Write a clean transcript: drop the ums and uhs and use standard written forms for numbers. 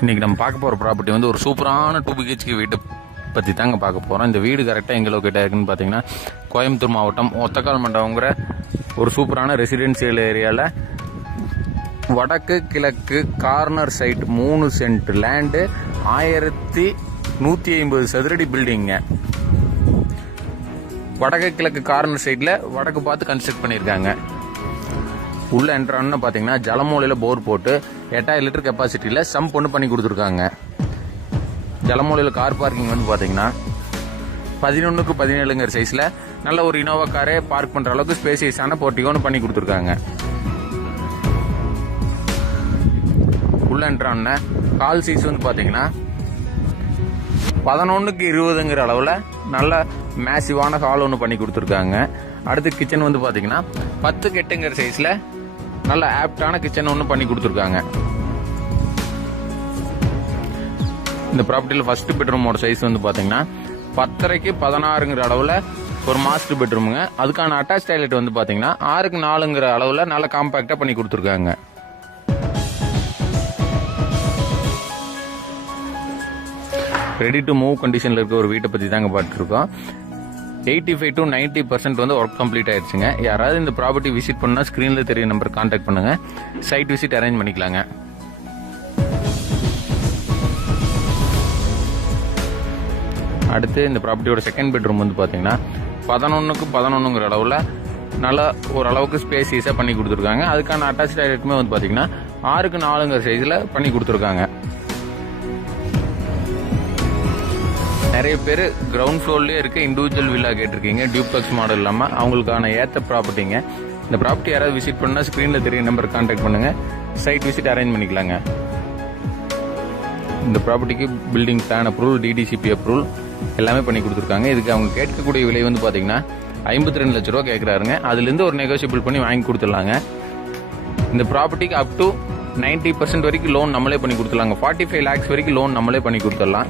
இன்றைக்கி நம்ம பார்க்க போகிற ப்ராப்பர்ட்டி வந்து ஒரு சூப்பரான 2 BHK வீட்டை பற்றி தாங்க பார்க்க போகிறோம். இந்த வீடு கரெக்டாக எங்கே லொக்கேட் ஆகிருக்குன்னு பார்த்தீங்கன்னா கோயம்புத்தூர் மாவட்டம் ஒத்தக்கால் மண்டபங்கிற ஒரு சூப்பரான ரெசிடென்சியல் ஏரியாவில் வடக்கு கிழக்கு கார்னர் சைட் 3 சென்ட் லேண்டு 1150 சதுரடி பில்டிங்க. வடக்கு கிழக்கு கார்னர் சைடில் வடக்கு பார்த்து கன்ஸ்ட்ரக்ட் பண்ணியிருக்காங்க. உள்ள என்ட்ரான்னு பார்த்தீங்கன்னா ஜலமூலையில் போர் போட்டு 8000 லிட்டர் கெப்பாசிட்டியில் சம்ப் ஒன்று பண்ணி கொடுத்துருக்காங்க. ஜலமூலையில் கார் பார்க்கிங் வந்து பார்த்தீங்கன்னா 11க்கு 17ங்கிற சைஸில் நல்ல ஒரு இனோவா காரே பார்க் பண்ணுற அளவுக்கு ஸ்பேசியஸான போர்ட்டிகோன்னு பண்ணி கொடுத்துருக்காங்க. உள்ள என்ட்ரான்னு கால் சைஸ் வந்து பார்த்தீங்கன்னா 11க்கு 20ங்கிற அளவில் நல்ல மேசிவான ஹால் ஒன்று பண்ணி கொடுத்துருக்காங்க. அடுத்து கிச்சன் வந்து பார்த்தீங்கன்னா 10க்கு 8ங்கிற சைஸில் நல்ல ஆப்டான கிச்சன் ஒன்று பண்ணி கொடுத்துருக்காங்க. இந்த ப்ராப்பர்ட்டியில் ஃபர்ஸ்ட் பெட்ரூமோட சைஸ் வந்து பார்த்தீங்கன்னா 10.5க்கு 16ங்கிற அளவில் ஒரு மாஸ்டர் பெட்ரூமுங்க. அதுக்கான அட்டாச் டாய்லெட் வந்து பார்த்தீங்கன்னா 6க்கு 4ங்கிற அளவில் நல்ல காம்பேக்டாக பண்ணி கொடுத்துருக்காங்க. ரெடி டு மூவ் கண்டிஷனில் இருக்க ஒரு வீட்டை பற்றி தாங்க பார்த்துருக்கோம். 85 to 90% வந்து ஒர்க் கம்ப்ளீட் ஆயிடுச்சுங்க. யாராவது இந்த ப்ராப்பர்ட்டி விசிட் பண்ணால் ஸ்க்ரீனில் தெரிய நம்பர் கான்டாக்ட் பண்ணுங்க, சைட் விசிட் அரேஞ்ச் பண்ணிக்கலாங்க. அடுத்து இந்த ப்ராப்பர்ட்டியோட செகண்ட் பெட்ரூம் வந்து பார்த்தீங்கன்னா 11க்கு 11ங்கிற அளவில் நல்லா ஓரளவுக்கு ஸ்பேசியஸாக பண்ணி கொடுத்துருக்காங்க. அதுக்கான அட்டாச் டாய்லெட்டுமே வந்து பார்த்தீங்கன்னா 6க்கு 4ங்கிற சைஸில் பண்ணி கொடுத்துருக்காங்க. நிறைய பேர் கிரவுண்ட் ஃப்ளோர்லேயே இருக்க இண்டிவிஜுவல் வில்லா கேட்டிருக்கீங்க, டியூப்ளெக்ஸ் மாடல் இல்லாமல். அவங்களுக்கான ஏற்ற ப்ராப்பர்ட்டிங்க. இந்த ப்ராப்பர்ட்டி யாராவது விசிட் பண்ணால் ஸ்க்ரீனில் தெரிய நம்பர் கான்டாக்ட் பண்ணுங்கள், சைட் விசிட் அரேஞ்ச் பண்ணிக்கலாங்க. இந்த ப்ராப்பர்ட்டிக்கு building plan approval, DTCP approval எல்லாமே பண்ணி கொடுத்துருக்காங்க. இதுக்கு அவங்க கேட்கக்கூடிய விலை வந்து பார்த்தீங்கன்னா 52 லட்ச ரூபா கேட்குறாருங்க. அதுலேருந்து ஒரு நெகோசியபிள் பண்ணி வாங்கி கொடுத்துடலாங்க. இந்த ப்ராப்பர்ட்டிக்கு அப் டு 90% வரைக்கும் லோன் நம்மளே பண்ணி கொடுத்துடலாங்க. 45 lakhs வரைக்கும் லோன் நம்மளே பண்ணி கொடுத்துடலாம்.